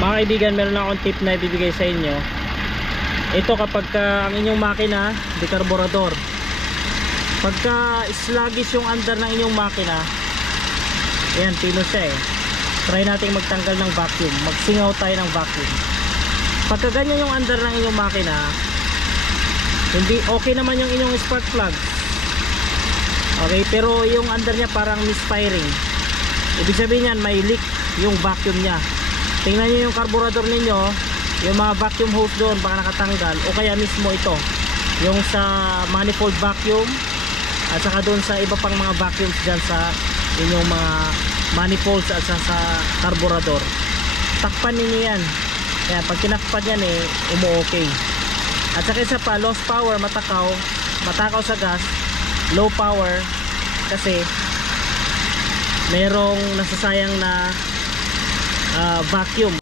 Mga kaibigan, meron akong tip na ibibigay sa inyo. Ito kapag ang inyong makina dekarburador, pagka sluggish yung under ng inyong makina, ayan, pino siya eh, try nating magtanggal ng vacuum, magsingaw tayo ng vacuum. Pagka ganyan yung under ng inyong makina, hindi okay naman yung inyong spark plug, okay, pero yung under nya parang misfiring. Ibig sabihin yan, may leak yung vacuum nya. Tingnan nyo yung carburetor ninyo, yung mga vacuum hose doon baka nakatanggal, o kaya mismo ito yung sa manifold vacuum, at saka doon sa iba pang mga vacuums dyan sa inyong mga manifolds at sa carburetor. Takpan ninyo yan. Kaya pag tinakpan yan eh, umu-okay. At saka isa pa, lost power, matakaw sa gas, low power, kasi merong nasasayang na vacuum.